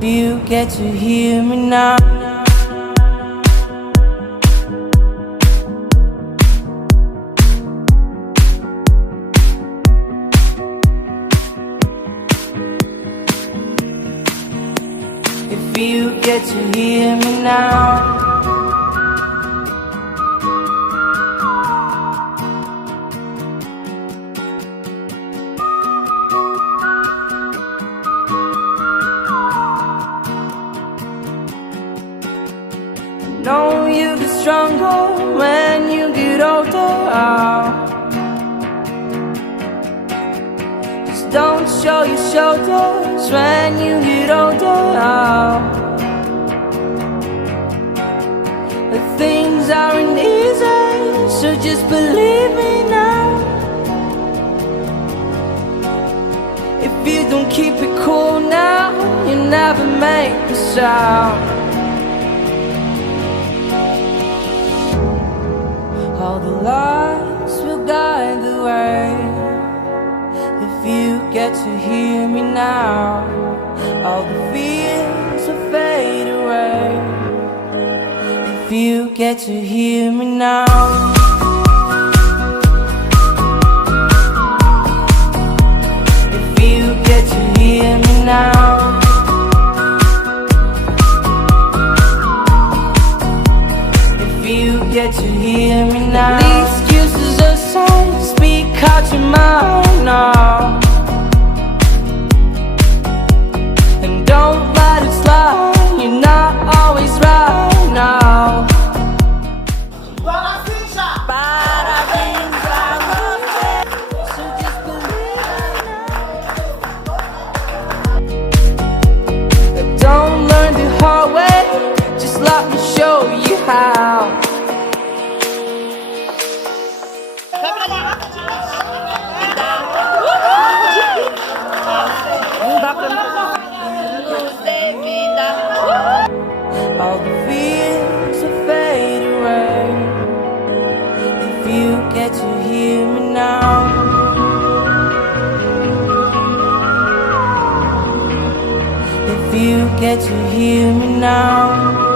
You get to hear me now. If you get to hear me now. Know you get stronger when you get older. Just don't show your shoulders when you get older. But things aren't easy, so just believe me now. If you don't keep it cool now, you never make a sound. All the lights will guide the way. If you get to hear me now, all the fears will fade away. If you get to hear me now. If you get to hear me now. You get to hear me now. The excuses aside, speak out your mind now. And don't let it slide, you're not always right now. Parabéns pra você, so just believe it now. Don't learn the hard way, just let me show you how. All the fears will fade away. If you get to hear me now. If you get to hear me now.